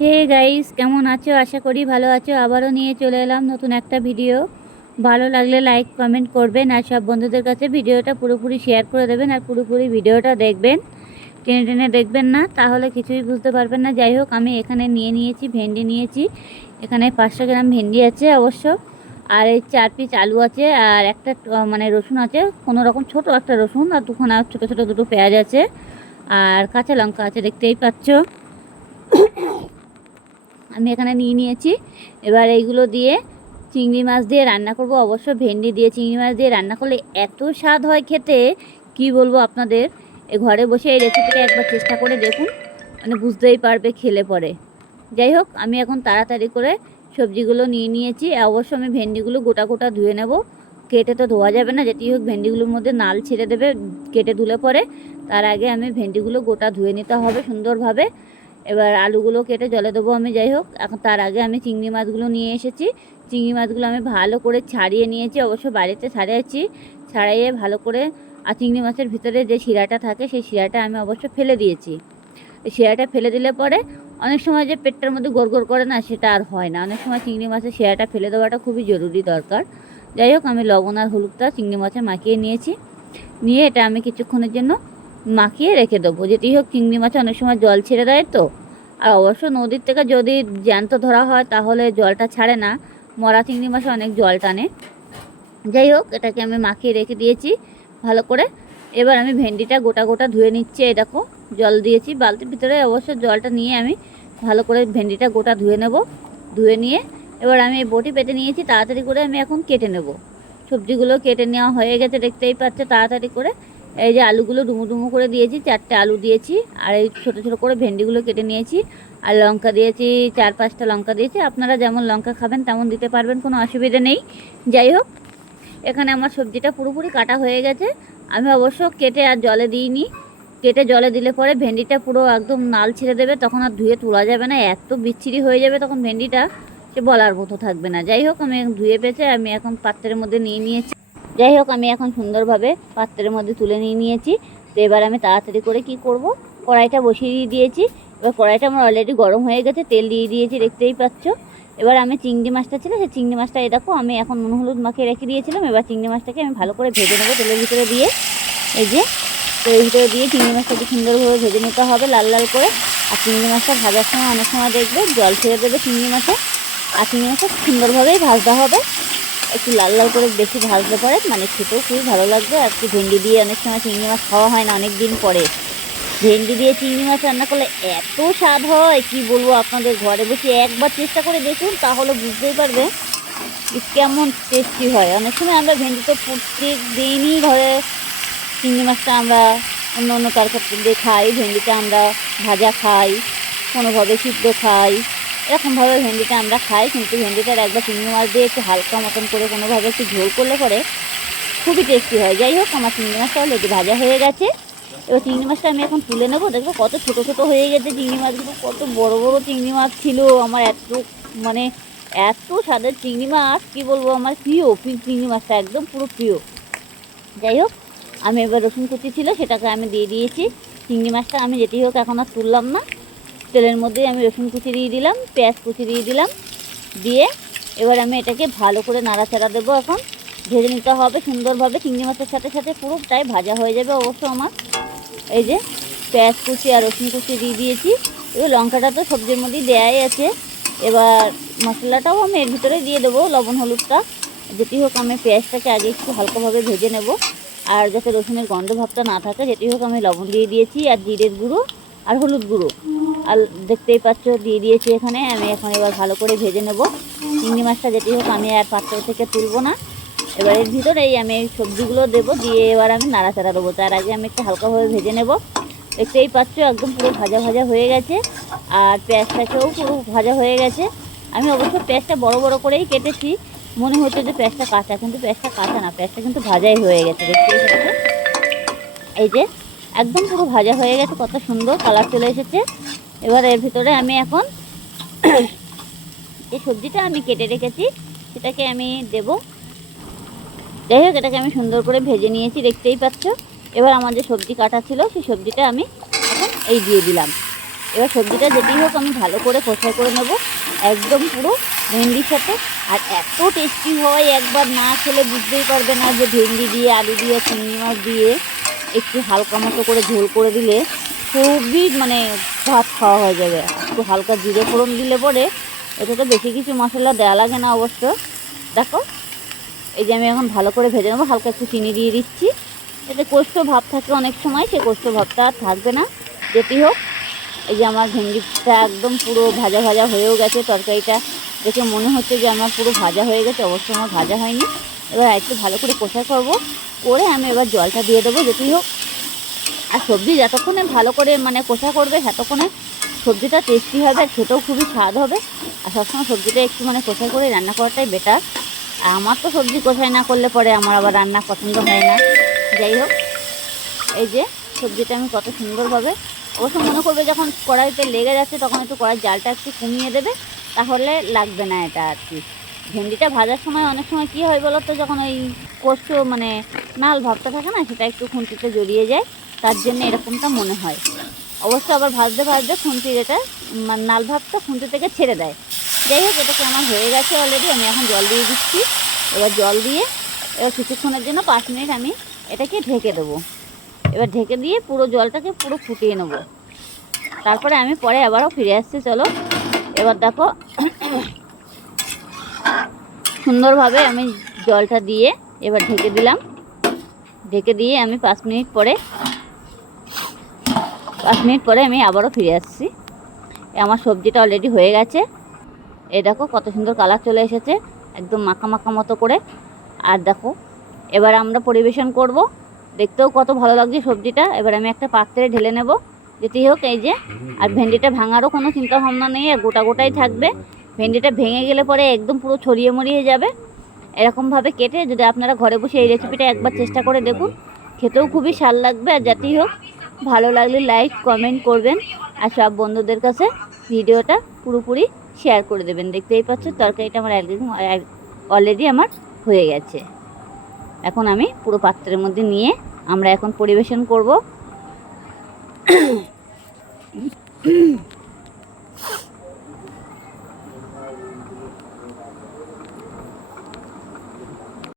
Hey guys, কেমন আছো? আশা করি ভালো আছো। আবারও নিয়ে চলে এলাম নতুন একটা ভিডিও। ভালো লাগলে লাইক কমেন্ট করবেন আর সব বন্ধুদের কাছে ভিডিওটা পুরোপুরি শেয়ার করে দেবেন আর পুরোপুরি ভিডিওটা দেখবেন। টেনে টেনে দেখবেন না, তাহলে কিছুই বুঝতে পারবেন না। যাই হোক, আমি এখানে নিয়ে নিয়েছি, ভেন্ডি নিয়েছি। এখানে পাঁচশো গ্রাম ভেন্ডি আছে অবশ্য। আর এই চার পিস আলু আছে আর একটা মানে রসুন আছে। কোনো রকম ছোট একটা রসুন আর দুখানা ছোটো ছোটো দুটো পেঁয়াজ আছে। আর কাঁচা লঙ্কা আছে, দেখতেই পাচ্ছ। আমি এখানে নিয়ে নিয়েছি। এবার এইগুলো দিয়ে চিংড়ি মাছ দিয়ে রান্না করব। অবশ্য ভেন্ডি দিয়ে চিংড়ি মাছ দিয়ে রান্না করলে এত স্বাদ হয় খেতে, কি বলব আপনাদের? এ ঘরে বসে এই রেসিপিটা একবার চেষ্টা করে দেখুন মানে বুঝতেই পারবে খেলে পরে। যাই হোক, আমি এখন তাড়াতাড়ি করে সবজিগুলো নিয়ে নিয়েছি। অবশ্য আমি ভেন্ডিগুলো গোটা গোটা ধুয়ে নেব। কেটে তো ধোয়া যাবে না, যেটি হোক ভেন্ডিগুলোর মধ্যে নাল ছেড়ে দেবে, কেটে ধুলে পরে। তার আগে আমি ভেন্ডিগুলো গোটা ধুয়ে নিতে হবে সুন্দরভাবে। এবার আলুগুলো কেটে জলে দেবো আমি, যাই হোক। এখন তার আগে আমি চিংড়ি মাছগুলো নিয়ে এসেছি। চিংড়ি মাছগুলো আমি ভালো করে ছাড়িয়ে নিয়েছি, অবশ্য বাড়িতে ছাড়িয়েছি। ছাড়াইয়ে ভালো করে আর চিংড়ি মাছের ভিতরে যে শিরাটা থাকে, সেই শিরাটা আমি অবশ্য ফেলে দিয়েছি। শিরাটা ফেলে দিলে পরে অনেক সময় যে পেটটার মধ্যে গোড় করে না, সেটা আর হয় না। অনেক সময় চিংড়ি মাছের শিরাটা ফেলে দেওয়াটা খুবই জরুরি দরকার। যাই হোক, আমি লবণ আর হলুদটা চিংড়ি মাছে মাখিয়ে নিয়েছি। নিয়ে এটা আমি কিছুক্ষণের জন্য মাখিয়ে রেখে দেবো। যেটি হোক চিংড়ি মাছে অনেক সময় জল ছেড়ে দেয় তো। আর অবশ্য নদীর থেকে যদি জ্যান্ত ধরা হয়, তাহলে জলটা ছাড়ে না। মরা চিংড়ি মাছে অনেক জল টানে। যাই হোক, এটাকে আমি মাখিয়ে রেখে দিয়েছি ভালো করে। এবার আমি ভেন্ডিটা গোটা গোটা ধুয়ে নিচ্ছি, এই দেখো। জল দিয়েছি বালতির ভিতরে। অবশ্য জলটা নিয়ে আমি ভালো করে ভেন্ডিটা গোটা ধুয়ে নেব। ধুয়ে নিয়ে এবার আমি এই বটি পেতে নিয়েছি, তাড়াতাড়ি করে আমি এখন কেটে নেব। সবজিগুলো কেটে নেওয়া হয়ে গেছে, দেখতেই পাচ্ছে, তাড়াতাড়ি করে। এই যে আলুগুলো ডুমু ডুমু করে দিয়েছি, চারটে আলু দিয়েছি, আর এই ছোটো ছোটো করে ভেন্ডিগুলো কেটে নিয়েছি, আর লঙ্কা দিয়েছি, চার পাঁচটা লঙ্কা দিয়েছি। আপনারা যেমন লঙ্কা খাবেন, তেমন দিতে পারবেন, কোনো অসুবিধা নেই। যাই হোক, এখানে আমার সবজিটা পুরোপুরি কাটা হয়ে গেছে। আমি অবশ্য কেটে আর জলে দিইনি। কেটে জলে দিলে পরে ভেন্ডিটা পুরো একদম নাল ছেড়ে দেবে, তখন আর ধুয়ে তোলা যাবে না, এত বিচ্ছিরি হয়ে যাবে তখন ভেন্ডিটা, সে বলার মতো থাকবে না। যাই হোক, আমি ধুয়ে পেয়েছে আমি এখন পাত্রের মধ্যে নিয়ে নিয়েছি। যাই হোক, আমি এখন সুন্দরভাবে পাত্রের মধ্যে তুলে নিয়ে নিয়েছি। তো এবার আমি তাড়াতাড়ি করে কি করব? কড়াইটা বসিয়ে দিয়ে দিয়েছি। এবার কড়াইটা আমার অলরেডি গরম হয়ে গেছে, তেল দিয়ে দিয়েছি, দেখতেই পাচ্ছ। এবার আমি চিংড়ি মাছটা ছিল, সেই চিংড়ি মাছটা, এই দেখো, আমি এখন নুন হলুদ মাখিয়ে রেখে দিয়েছিলাম। এবার চিংড়ি মাছটাকে আমি ভালো করে ভেজে নেব তেলের ভিতরে দিয়ে। এই যে, তেলের ভিতরে দিয়ে চিংড়ি মাছটাকে সুন্দরভাবে ভেজে নিতে হবে লাল লাল করে। আর চিংড়ি মাছটা ভাজার সময় অনেক সময় দেখবে জল ছেড়ে দেবে চিংড়ি মাছে। আর চিংড়ি মাছটা সুন্দরভাবেই ভাজতে হবে। একটু লাল লাল করে বেশি ভাজতে পারে মানে খেতেও খুবই ভালো লাগবে। আর একটু ভেন্ডি দিয়ে অনেক সময় চিংড়ি মাছ খাওয়া হয় না অনেক দিন পরে। ভেন্ডি দিয়ে চিংড়ি মাছ রান্না করলে এত স্বাদ হয়, কি বলব আপনাদের ঘরে বসে একবার চেষ্টা করে দেখুন, তাহলে বুঝতেই পারবে কেমন টেস্টি হয়। অনেক সময় আমরা ভেন্ডি তো প্রত্যেক দিনই ঘরে চিংড়ি মাছটা আমরা অন্য অন্য তরকারি দিয়ে খাই, ভেন্ডিটা আমরা ভাজা খাই, কোনোভাবে সিদ্ধ খাই। এরকমভাবে ভেন্ডিটা আমরা খাই, কিন্তু ভেন্ডিটার একবার চিংড়ি মাছ দিয়ে একটু হালকা মতন করে কোনোভাবে একটু ঝোল করলে পরে খুবই টেস্টি হয়। যাই হোক, আমার চিংড়ি মাছটা অলরেডি ভাজা হয়ে গেছে। এবার চিংড়ি মাছটা আমি এখন তুলে নেব। দেখব কত ছোটো ছোটো হয়ে গেছে চিংড়ি মাছগুলো, কত বড় বড় চিংড়ি মাছ ছিল। আমার এত মানে এত স্বাদের চিংড়ি মাছ, কী বলব, আমার প্রিয় চিংড়ি মাছটা, একদম পুরো প্রিয়। যাই হোক, আমি এবার রসুন কুচি ছিল, সেটাকে আমি দিয়ে দিয়েছি। চিংড়ি মাছটা আমি যেটি হোক এখন আর তুললাম না। তেলের মধ্যে আমি রসুন কুচি দিয়ে দিলাম, পেঁয়াজ কুচি দিয়ে দিলাম, দিয়ে এবার আমি এটাকে ভালো করে নাড়াচাড়া দেবো এখন। ভেজে নিতে হবে সুন্দরভাবে, চিংড়ি মাছের সাথে সাথে পুরোটাই ভাজা হয়ে যাবে অবশ্য আমার। এই যে পেঁয়াজ কুচি আর রসুন কুচি দিয়ে দিয়েছি। এবার লঙ্কাটা তো সবজির মধ্যেই দেয়াই আছে। এবার মশলাটাও আমি এর ভিতরে দিয়ে দেবো, লবণ, হলুদটা। যেটি হোক আমি পেঁয়াজটাকে আগে একটু হালকাভাবে ভেজে নেব। আর যাতে রসুনের গন্ধ ভাবটা না থাকে, যেটি হোক আমি লবণ দিয়ে দিয়েছি, আর জিরের গুঁড়ো, আর হলুদ গুঁড়ো। আর দেখতেই পাচ্ছ, দিয়ে দিয়েছি এখানে। আমি এখন এবার ভালো করে ভেজে নেব। চিংড়ি মাছটা যেটি হোক আমি আর পাত্র থেকে তুলবো না। এবার এর ভিতরেই আমি এই সবজিগুলো দেবো, দিয়ে এবার আমি নাড়াচাড়া দেবো। তার আগে আমি একটু হালকাভাবে ভেজে নেব। দেখতেই পাচ্ছ, একদম পুরো ভাজা ভাজা হয়ে গেছে। আর পেঁয়াজটাকেও পুরো ভাজা হয়ে গেছে। আমি অবশ্য পেঁয়াজটা বড় বড় করেই কেটেছি। মনে হচ্ছে যে পেঁয়াজটা কাঁচা, কিন্তু পেঁয়াজটা কাঁচা না। পেঁয়াজটা কিন্তু ভাজাই হয়ে গেছে, দেখতেই পাচ্ছ। এই যে, একদম পুরো ভাজা হয়ে গেছে, কত সুন্দর কালার চলে এসেছে। এবার এর ভিতরে আমি এখন যে সবজিটা আমি কেটে রেখেছি, সেটাকে আমি দেব। যাই হোক, এটাকে আমি সুন্দর করে ভেজে নিয়েছি, দেখতেই পাচ্ছ। এবার আমার যে সবজি কাটা ছিল, সেই সবজিটা আমি এখন এই দিয়ে দিলাম। এবার সবজিটা যেটি হোক আমি ভালো করে কষাই করে নেব, একদম পুরো ভেন্ডির সাথে। আর এত টেস্টি হয়, একবার না খেলে বুঝতেই পারবে না যে ভেন্ডি দিয়ে, আলু দিয়ে, চিংড়ি মাছ দিয়ে, একটু হালকা মতো করে ঝোল করে দিলে খুবই মানে ভাত খাওয়া হয়ে যাবে। একটু হালকা জিরে ফোড়ন দিলে পরে এটাতে বেশি কিছু মশলা দেওয়া লাগে না অবশ্য। দেখো, এই যে আমি এখন ভালো করে ভেজে নেব, হালকা একটু চিনি দিয়ে দিচ্ছি। এতে কোষ্ঠ ভাব থাকে অনেক সময় সেই কোষ্ঠ ভাবটা আর থাকবে না। যেটি হোক, এই যে আমার ভেন্ডিটা একদম পুরো ভাজা ভাজা হয়েও গেছে, তরকারিটা দেখে মনে হচ্ছে যে আমার পুরো ভাজা হয়ে গেছে, অবশ্য আমার ভাজা হয়নি। এবার একটু ভালো করে কষা করব। করে আমি এবার জলটা দিয়ে দেবো, যেটি হোক আর সবজি যতক্ষণে ভালো করে মানে কষা করবে, ততক্ষণে সবজিটা টেস্টি হবে আর খেতেও খুবই স্বাদ হবে। আর সবসময় সবজিটা একটু মানে কষাই করে রান্না করাটাই বেটার আর আমার তো সবজি কষাই না করলে পরে আমার আবার রান্না পছন্দ হয় না। যাই হোক, এই যে সবজিটা আমি কত সুন্দরভাবে, অবশ্য মনে করবে যখন কড়াইতে লেগে যাচ্ছে তখন একটু কড়াই জালটা একটু কমিয়ে দেবে, তাহলে লাগবে না এটা আর কি। ভেন্ডিটা ভাজার সময় অনেক সময় কী হয় বলো তো যখন ওই কষ্ট মানে নাল ভাবটা থাকে না, সেটা একটু খুন্তিতে জড়িয়ে যায়। তার জন্য এরকমটা মনে হয়। অবশ্য আবার ভাজতে ভাজতে খুন্তির এটা নাল ভাবটা খুন্তি থেকে ছেড়ে দেয়। যাই হোক এটাকে আমার হয়ে গেছে অলরেডি আমি এখন জল দিয়ে দিচ্ছি। এবার জল দিয়ে এবার কিছুক্ষণের জন্য পাঁচ মিনিট আমি এটাকে ঢেকে দেবো। এবার ঢেকে দিয়ে পুরো জলটাকে পুরো ফুটিয়ে নেব। তারপরে আমি পরে আবারও ফিরে আসছি, চলো। এবার দেখো, সুন্দরভাবে আমি জলটা দিয়ে এবার ঢেকে দিলাম। ঢেকে দিয়ে আমি পাঁচ মিনিট পরে পাঁচ মিনিট পরে আমি আবারও ফিরে আসছি। আমার সবজিটা অলরেডি হয়ে গেছে। এ, দেখো কত সুন্দর কালার চলে এসেছে, একদম মাখা মাখা মতো করে। আর দেখো, এবার আমরা পরিবেশন করব। দেখতেও কত ভালো লাগছে সবজিটা। এবার আমি একটা পাত্রে ঢেলে নেব। যেটি হোক, এই যে, আর ভেন্ডিটা ভাঙারও কোনো চিন্তা ভাবনা নেই, আর গোটা গোটাই থাকবে। ভেন্ডিটা ভেঙে গেলে পরে একদম পুরো ছড়িয়ে মরিয়ে যাবে। এরকমভাবে কেটে যদি আপনারা ঘরে বসে এই রেসিপিটা একবার চেষ্টা করে দেখুন, খেতেও খুবই স্বাদ লাগবে। আর যাতেই হোক ভালো লাগলে লাইক কমেন্ট করবেন আর সব বন্ধুদের কাছে ভিডিওটা পুরোপুরি শেয়ার করে দেবেন। দেখতেই পাচ্ছ তরকারিটা আমার একদম অলরেডি আমার হয়ে গেছে। এখন আমি পুরো পাত্রের মধ্যে নিয়ে আমরা এখন পরিবেশন করব।